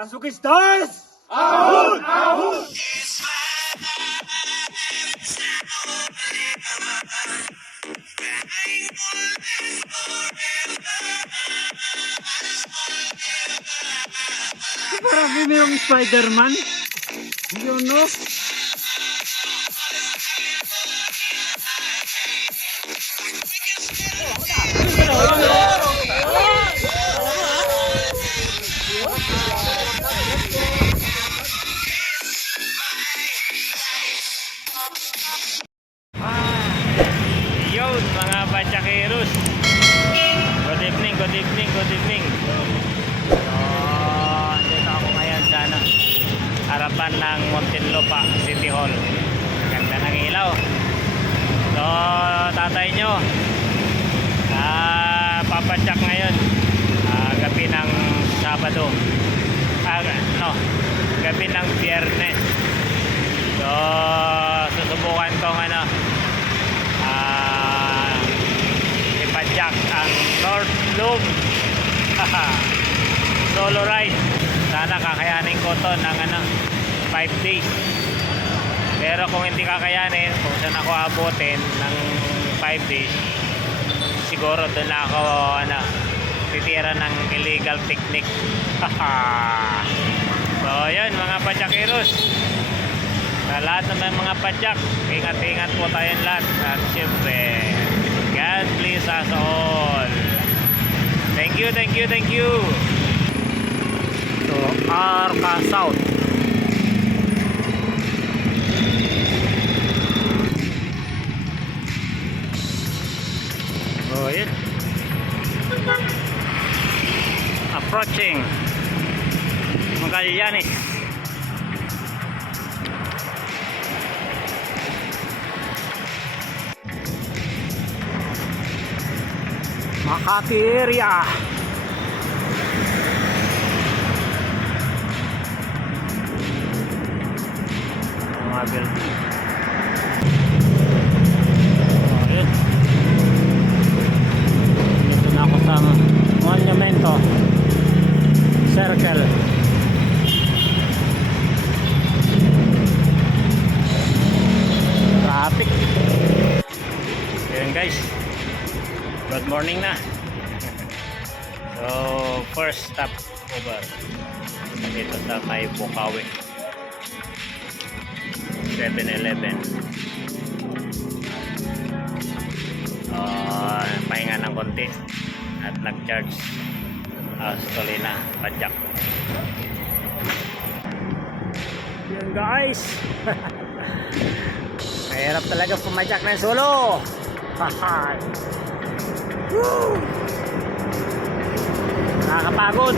¡Masoquistas! ¡Ahun! ¡Ahun! Parang yung Spider-Man. Yun, no? Yun mga Batyakeros, good evening, good evening, good evening. So, dito ako ngayon sa harapan ng Muntinlupa City Hall. Ganda ng ilaw. So, tatay nyo papatyak ngayon, gabi ng Sabado, gabi ng Biyernes. So, susubukan kong ipadyak ang North Loop solo ride. Sana kakayanin ko to ng 5 days. Pero kung hindi kakayanin, kung saan ako abutin ng 5 days, siguro doon na ako titira ng illegal technique. So yun mga Patyakeros, sa lahat ng mga padyak, ingat-ingat po tayong lahat. At syempre, God bless us all. Thank you, thank you, thank you. So, Arca South. Oh, yun. Approaching Magallanes. Makati area. Mga building. Ayun. Dito na ako sa Monumento Circle. Traffic. Ayun guys, good morning na. So first stop over dito sa may Bukawi 7-Eleven. Pahinga ng konti at nag-charge gasolina padyak. Yun guys. Mahirap talaga pumadyak ng solo. Woo! Nakakapagod.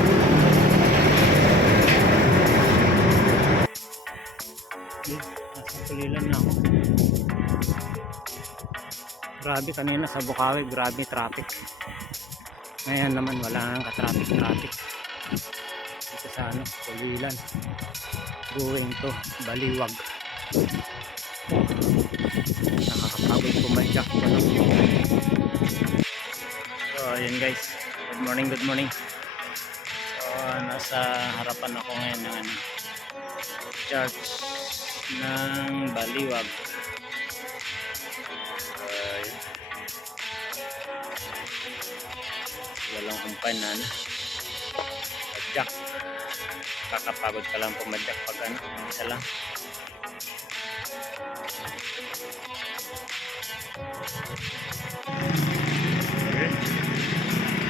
Nasa tulilan na ako. Grabe kanina sa Bukawi, grabe traffic. Ngayon naman wala nang ka-traffic. Dito sa tulilan. Going to Baliwag. Nakakapagod pumadyak ko lang. So ayun guys, good morning, good morning. So nasa harapan ako ngayon ng church ng Baliwag. Walang kumpay na padyak. Kakapagod ka lang pumadyak pag isa lang.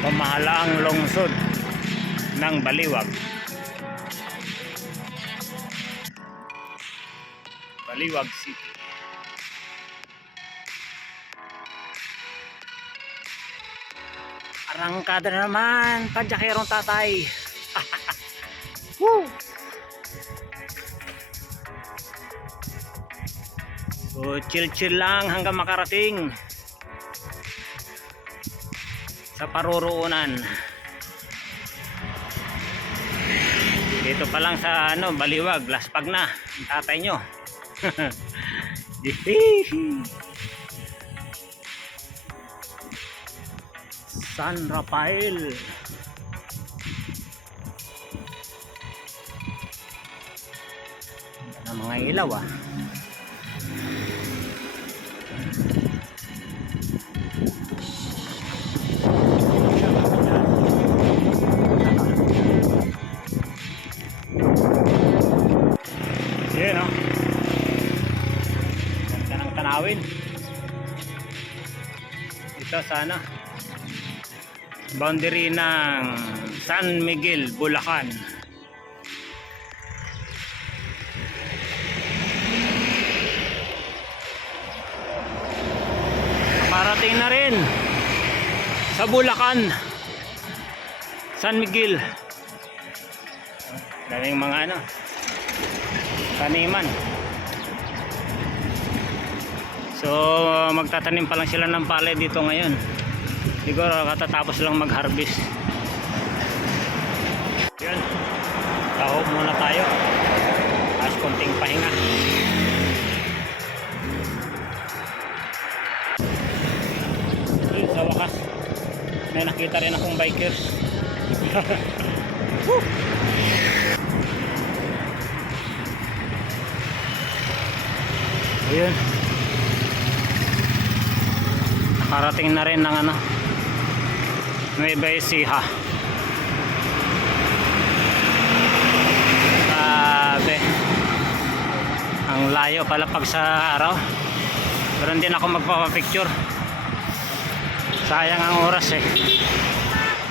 Pamahalaang lungsod ng Baliwag. Baliwag City. Arangkada na naman, padyakerong tatay. Woo! So chill lang hanggang makarating sa paruroonan. Dito pa lang sa Baliwag, laspag na ang tatay nyo. San Rafael. Walang ilaw ah. Yan o. Ganda ng tanawin. Ito sana boundary ng San Miguel, Bulacan. Parating na rin sa Bulacan, San Miguel. Daming mga ano, taniman. So magtatanim pa lang sila ng palay dito ngayon. Siguro katatapos lang mag-harvest. Yun, taho muna tayo as konting pahinga. Sa wakas may nakita rin akong bikers. Ayun, nakarating na rin ng ano, Nueva Ecija. Grabe, ang layo pala pag sa araw, pero hindi na ako magpapapicture, sayang ang oras eh.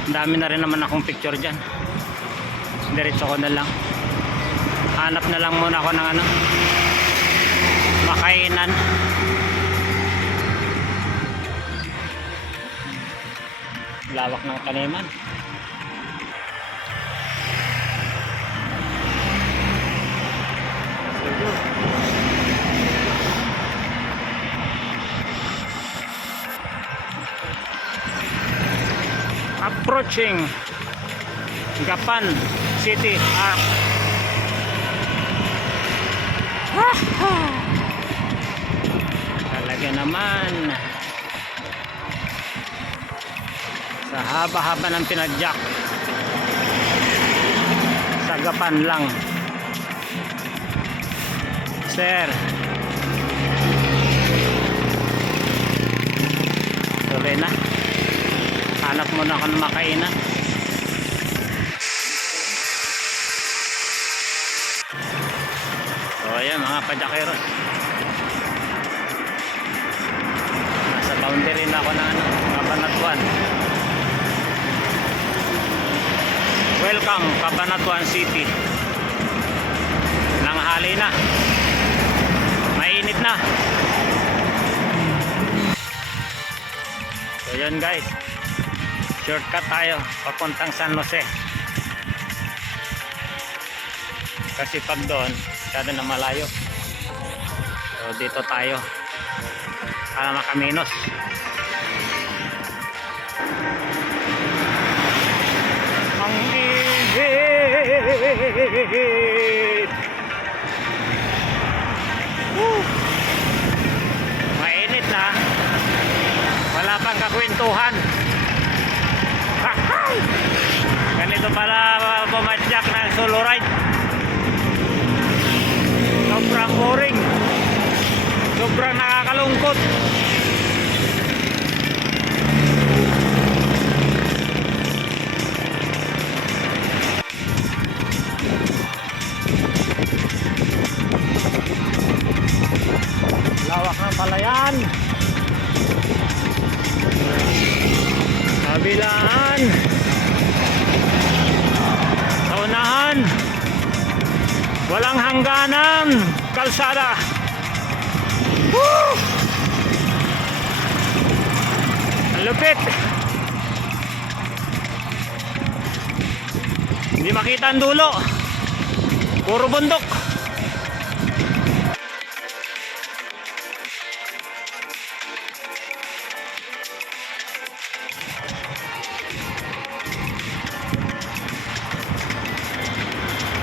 Ang dami na rin naman akong picture dyan. Diretso ko na lang, hanap na lang muna ako ng ano, makainan. Lawak ng taniman. Approaching Gapan City Arc. Talaga naman, sa haba-haba ng pinadyak, sa Gapan lang. Sir, tuloy na, hanap muna ako ng makainan. So ayan mga padyakeros, nasa boundary na ako ng ano, Cabanatuan. Welcome Cabanatuan City. Nanghali na, mainit na. So yun guys, shortcut tayo papuntang San Jose, kasi pag doon masyado na malayo. So dito tayo para makaminos. Ang init, mainit na, wala pang kakwentuhan. Ganito pala pumadyak ng solo ride. Sobrang boring, sobrang nakakalungkot. Lawak ng palayan, kabilaan, sa unahan walang hangganan kalsada. Woo! Ang lupit, hindi makita ang dulo, puro bundok.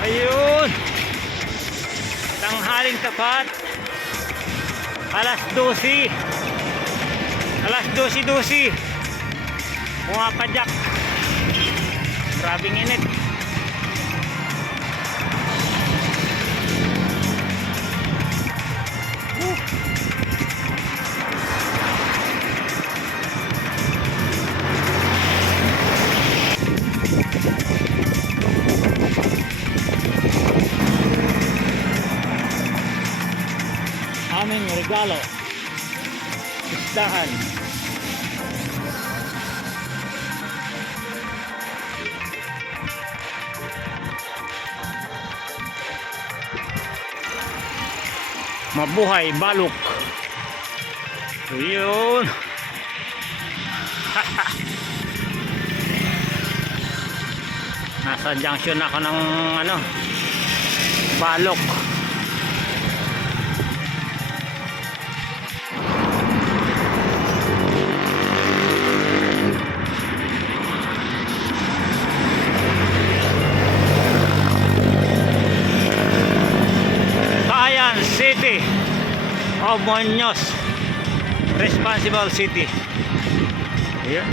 Ayun, tanghaling tapat, alas 12, alas 12:12, pumapadyak. Grabing init. Galo. Isdaan. Mabuhay balok. Yun. Nasa junction ako ng ano, balok. City of Muñoz, responsible city. Here.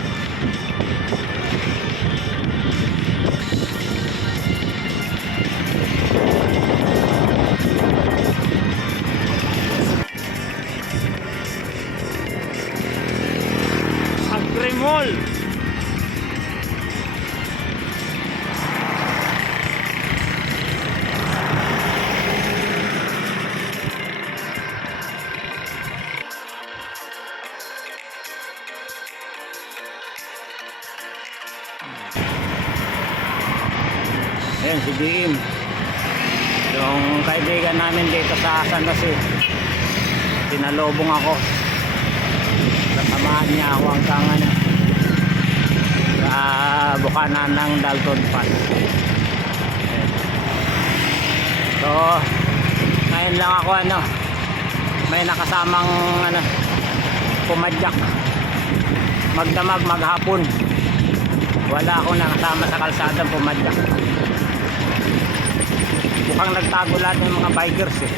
Agremol. Ayan si Jim, yung kaibigan namin dito sa San Jose. Tinalobong ako, kasamahan niya ako hanggang ano, sa bukanan ng Dalton Pass. Ayan. So ngayon lang ako ano, may nakasamang ano, pumadyak magdamag maghapon. Wala akong nakasama sa kalsadang pumadyak. Mukhang nagtago lahat ng mga bikers eh.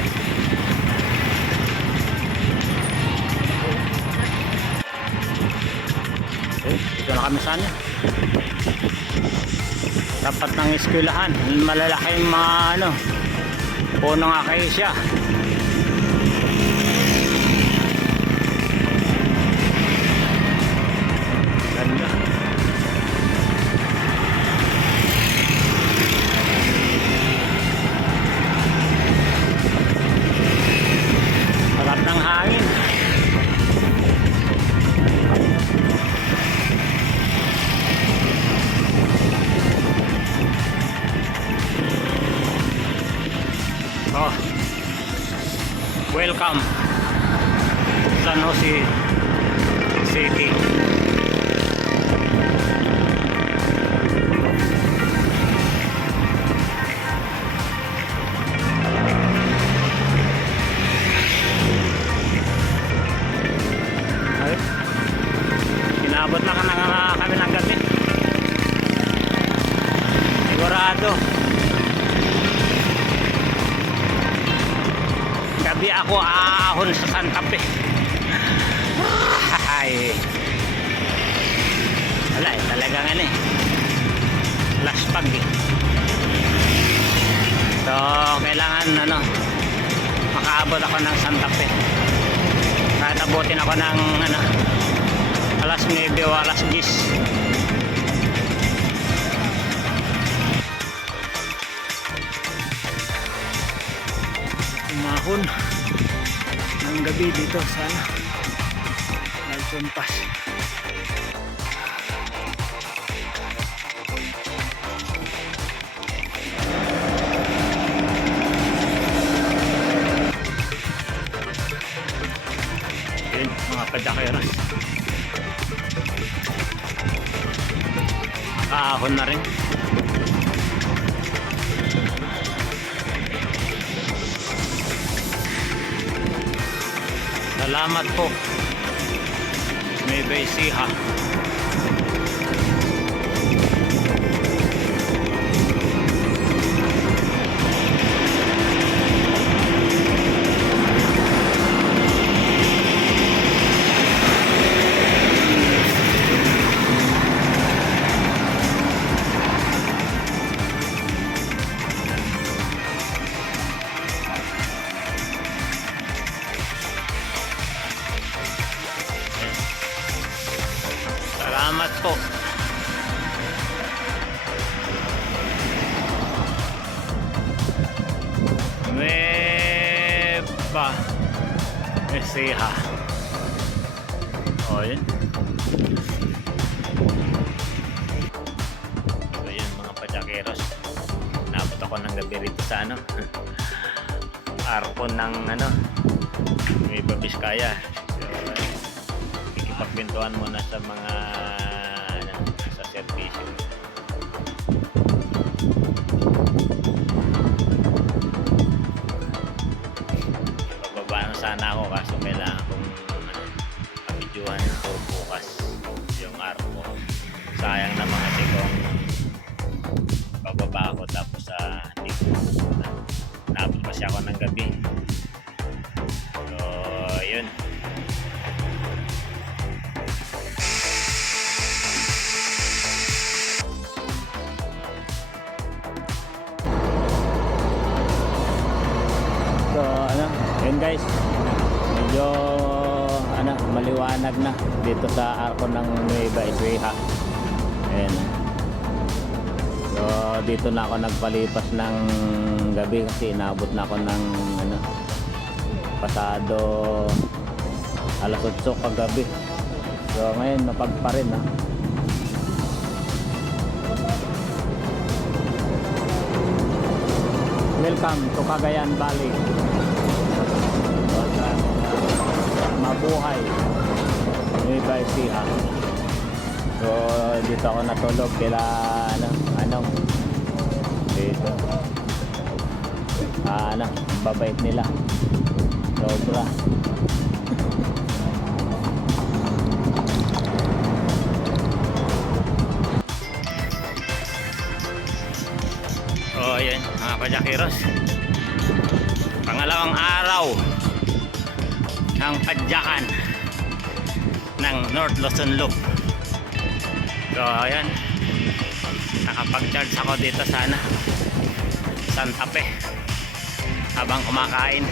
Dito na kami sana. Tapat ng eskwelahan. Malalaking mga ano, punong acacia. Ganda. Sarap ng hangin. Oh, welcome San Jose City. Ay, inabot na kami ng gabi. Sigurado gabi ako aahon sa Santa Fe. Ay, wala eh, talagang ano eh, laspag eh. So kailangan ano, makaabot ako ng Santa Fe. Kahit abutin ako ng ano, alas 9 o alas 10. Umahon ng gabi dito sa Dalton Pass. Yun, mga padyakeras. Kaahon na rin. Salamat po. May Ecija. Salamat po. Ecija. O yun. So yun mga padyakeros. Nabot ako ng gabi rito sa ano. Arpon ng ano. Nueva Vizcaya. So ikipagpintuan muna sa mga ano, sa servisyo. Bababa na sana ako kaso kailangan kong kapidyohan ito bukas yung arpo. Sayang naman kasi kung bababa ako tapos hindi ko naabot kasi ako ng gabi. So yun. So ano, yun guys, medyo ano, maliwanag na dito sa arko ng Nueva Ecija. Ayan. So dito na ako nagpalipas ng gabi kasi inabot na ako ng ano, pasado alas 8 kagabi. So ngayon napagpa rin ha. Welcome to Cagayan Valley. Mabuhay Nueva Ecija. So dito ako natulog kila ano dito. Ano, babait nila. Sobra. Oh, yan mga padyakeros. Pangalawang araw ng padyakan ng North Luzon Loop. So, ayan. Nakapag-charge ako dito sana Santa Fe habang kumakain.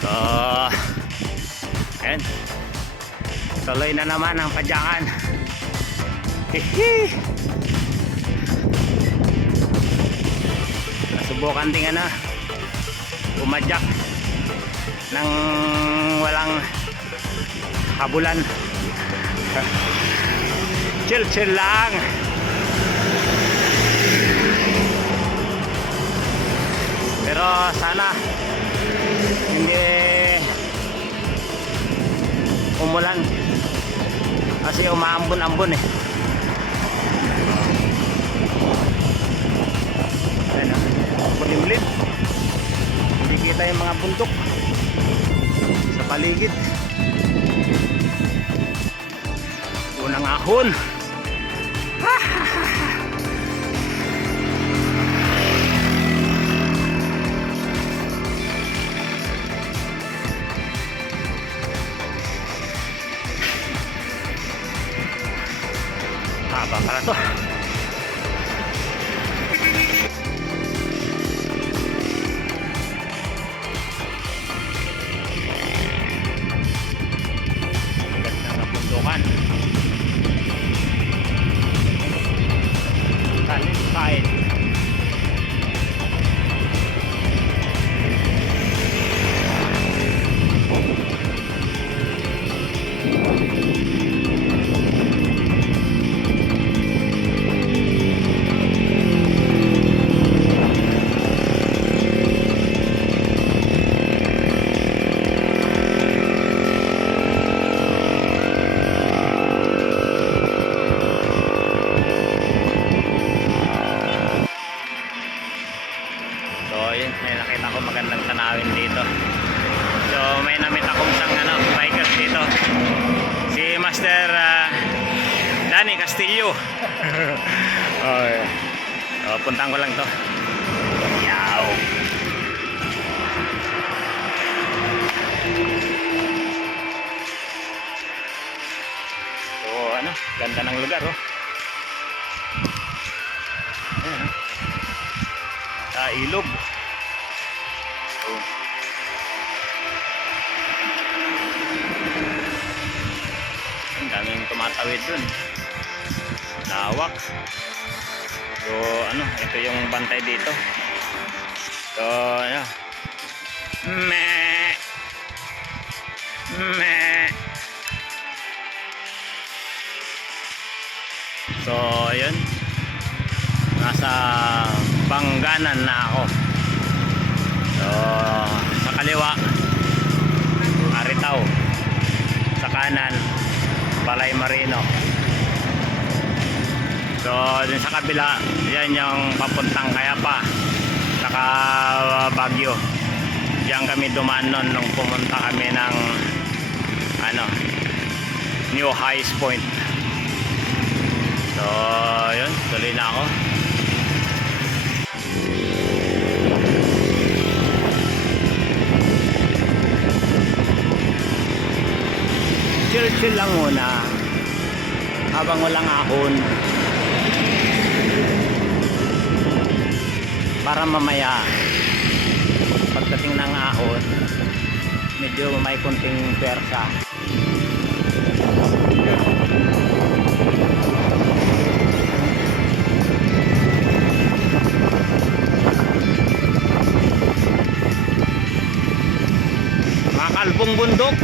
So, ayan. Tuloy na naman ang padyakan. Hihi! Nasubukan din na umadyak ng walang habulan. Chill lang. Pero sana hindi umulan kasi umaambon-ambon eh. Ayan o, kulimlim. Hindi kita yung mga bundok sa paligid. Unang ahon. Haba pala to. Ganda ng pundukan. Side. May nakita ko magandang tanawin dito. So may namit akong isang bikers dito, si Master Danny Castillo. Okay. So puntahan ko lang to. Yaw. So ganda ng lugar oh. Ayan, sa ilog. Oh. Ang daming tumatawid dun. Lawak. So ito yung bantay dito. So ayan. Meh. Meh. So, ayun. Nasa Bangganan na ako. So, sa kaliwa, Aritaw. Sa kanan, Balay Marino. So, dun sa kabila, yan yung papuntang Kayapa, saka Baguio. Diyan kami dumaan nun nung pumunta kami ng New Highs Point. So, yun, tuloy na ako. Chill-chill lang muna habang walang ahon. Para mamaya pagdating ng ahon medyo may kunting pwersa. Mga kalbong bundok.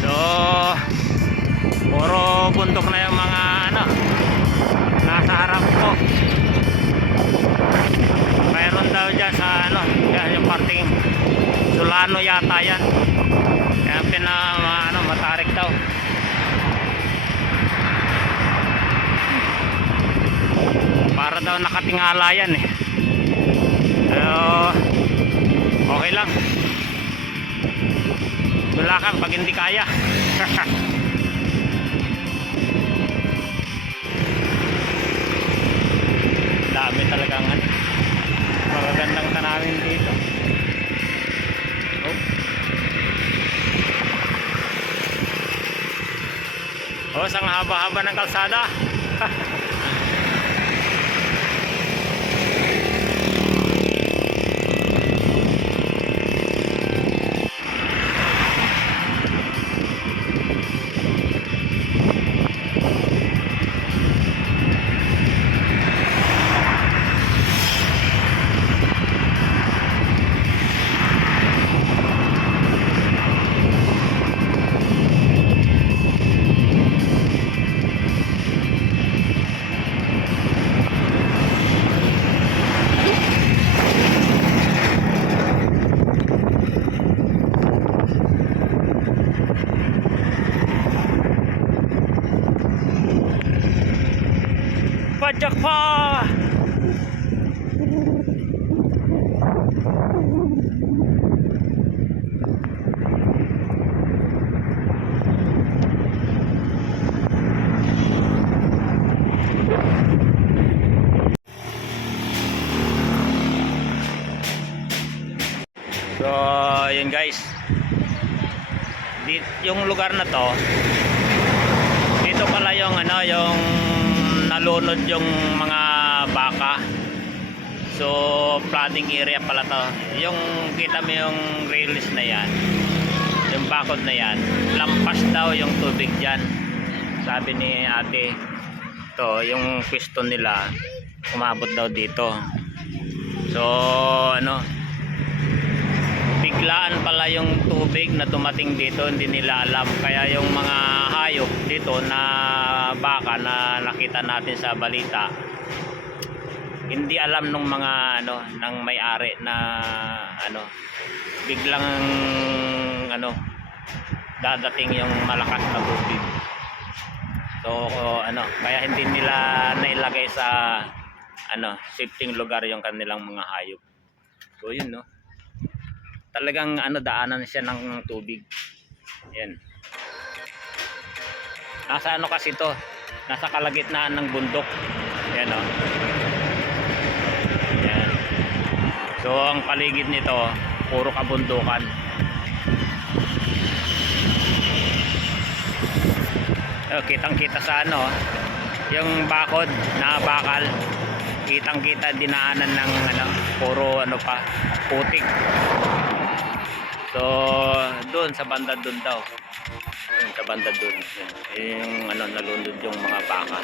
So puro bundok na yung mga nasa harap ko. Mayroon daw dyan sa yan yung parting Sulano yata yan. Kaya matarik daw. Para daw nakatingala yan eh. Pero okay lang. Tulakan pag hindi kaya. Dami talagang magagandang tanawin dito. Sang haba-haba ng kalsada. Pajak pa. So, yun guys. Yung lugar na to, dito pala yung yung nalunod yung mga baka. So flooding area pala to. Yung kita mo yung release na yan, yung bakod na yan, lampas daw yung tubig dyan. Sabi ni ate, to yung piston nila umabot daw dito. So biglaan pala yung tubig na tumating dito, hindi nila alam. Kaya yung mga hayop dito na baka na nakita natin sa balita, hindi alam nung mga ng may-ari na biglang dadating yung malakas na tubig. So kaya hindi nila nailagay sa safety lugar yung kanilang mga hayop. So yun talagang daanan siya ng tubig. Yan. Nasa kasi to, nasa kalagitnaan ng bundok. Yan Yan. So ang paligid nito puro kabundukan. Kitang-kita sa yung bakod na bakal. Kitang-kita dinaanan ng puro putik. So doon sa banda doon daw. Sa banda doon. Yung nalunod yung mga baka.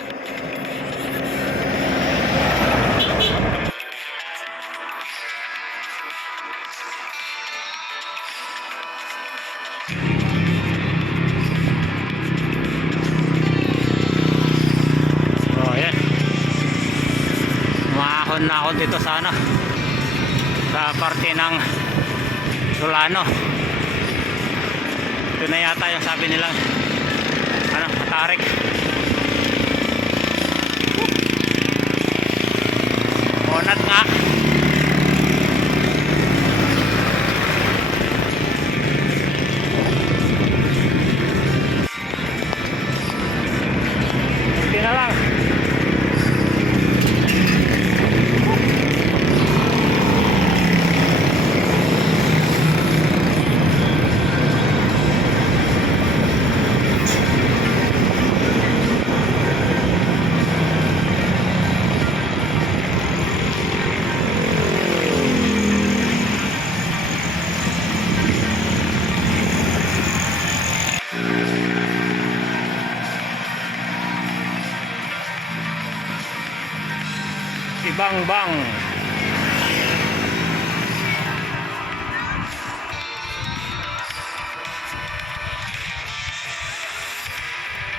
Oh, yan. Umahon na ako dito sa ano, sa parte ng Solano. Ito na yata yung sabi nilang ano, Matarik. Onat nga. Hindi na lang. Ibang-bang.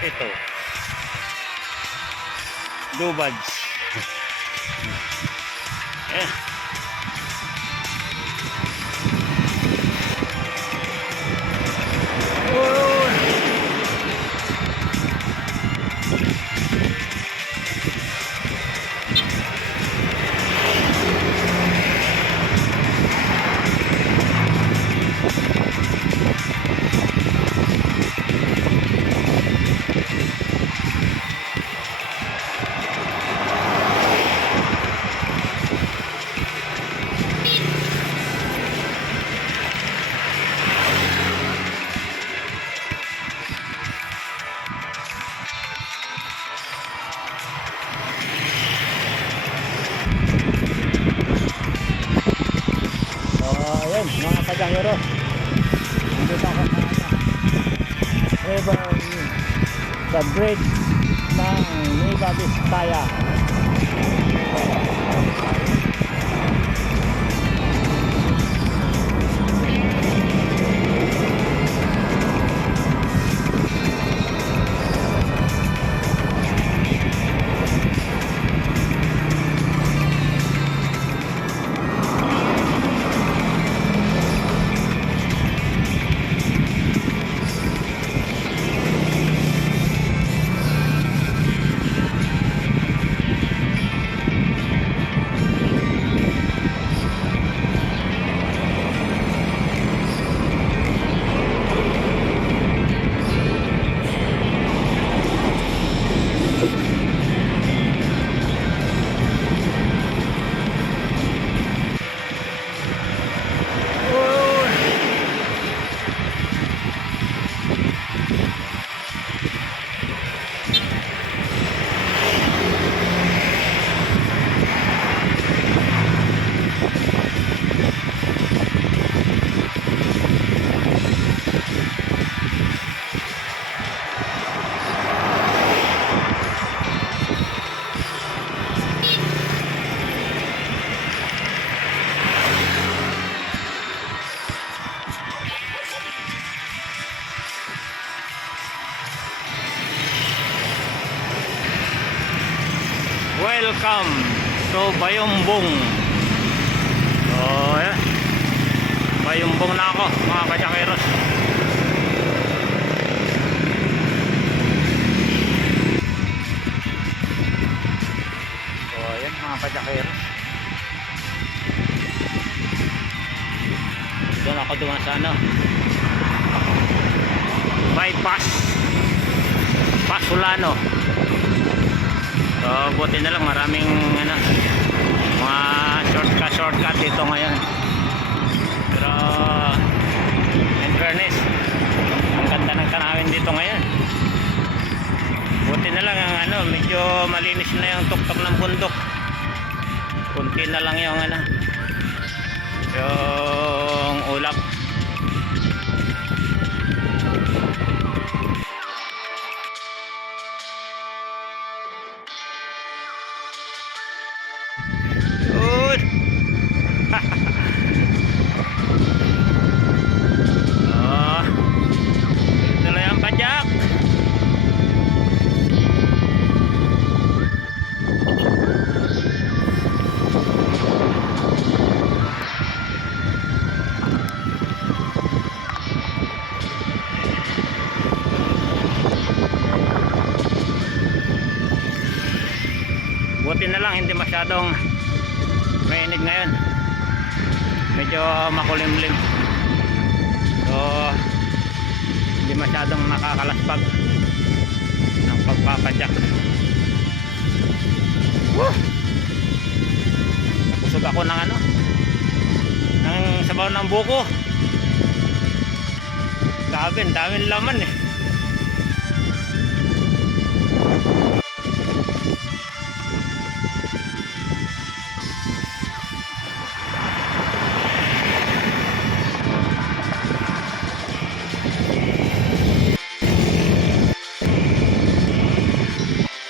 Ito. Dubads. Eh. Oh. Ayan, mga kadyangero. Nandito ako sa river sa bridge ng Nueva Vizcaya. Welcome to Bayumbong. So, ayan. Bayumbong na ako, mga kajakeros. So, ayan, mga kajakeros. Doon ako dumaan sa ano, bypass Solano. So, buti na lang maraming ano, mga shortcut dito ngayon. Pero in fairness, ang ganda ng tanawin dito ngayon. Buti na lang ang ano, medyo malinis na yung tuktok ng bundok. Kunti na lang yung ano, yung ulap. masyadong mainit ngayon, medyo makulimlim, so hindi masyadong nakakalaspag ng pagpapadyak. Busog ako ng ano, ng sabaw ng buko. Daming laman eh.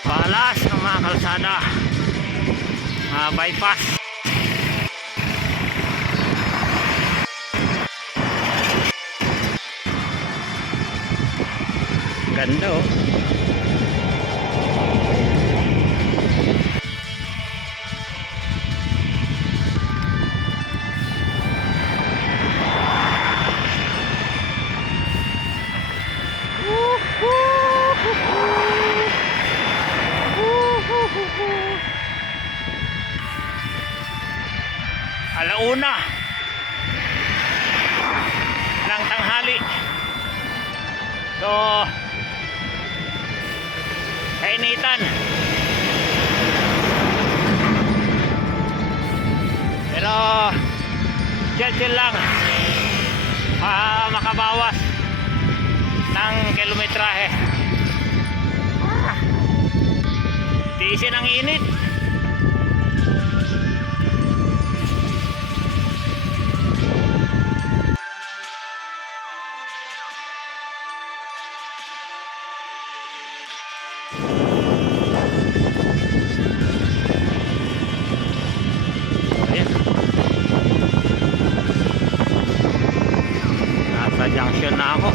Balas ng mga kalsada, bypass. Ganda oh. Alauna ng tanghali. So kainitan, pero chill lang, makabawas ng kilometrahe. Tiisin ang init. Nasa junction na ako.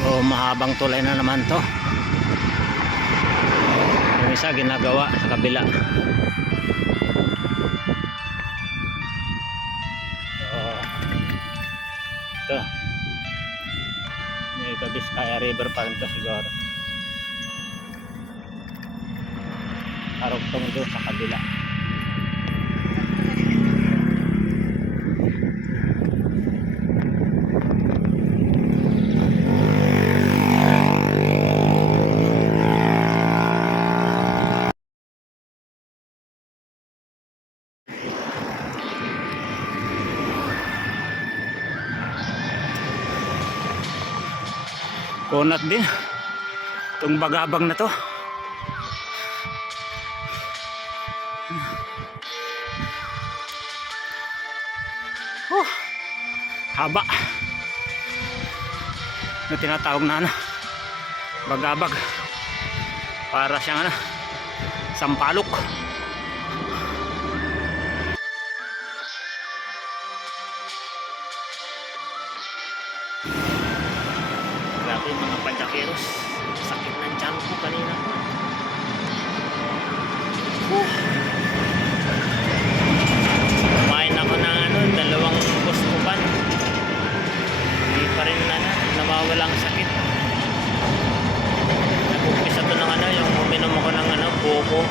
So mahabang tulay na naman to. Yung isa ginagawa sa kabila. So ito, may Biskaya River pa rin to siguro. Karugtong doon sa kabila. Kunat din itong bagabang na to. Haba na tinatawag na ano, bagabag, para siyang ano, sampalok. Grabe mga padyakeros, sakit ng tiyan ko kanina. Kumain ako ng ano, 2 buskupan. Hindi pa rin nawawalang sakit. Nag-umpisa to ng ano, yung uminom ako ng ano, buko.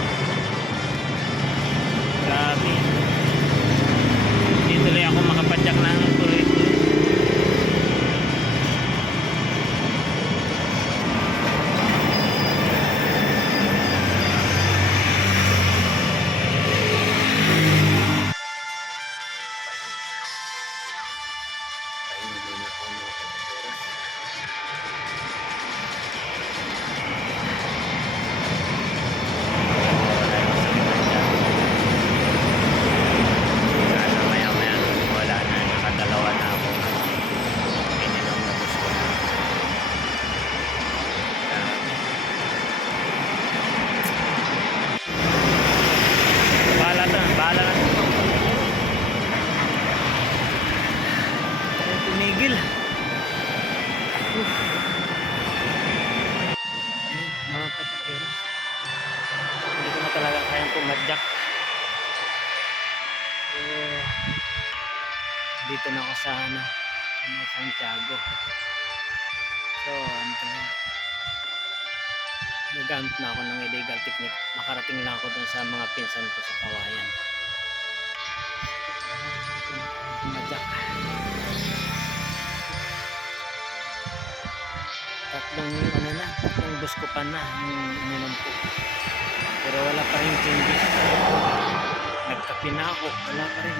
kailangan pumadyak. So, dito na ako sa ano, sa may Santiago. So, ano pa na, nagamit na ako ng illegal technique. Makarating lang ako dun sa mga pinsan ko sa Kawayan. Pumadyak. Tatlong bus ko pa na yung ininom ko. Pero wala pa rin changes. Nagkape na ako, wala pa rin.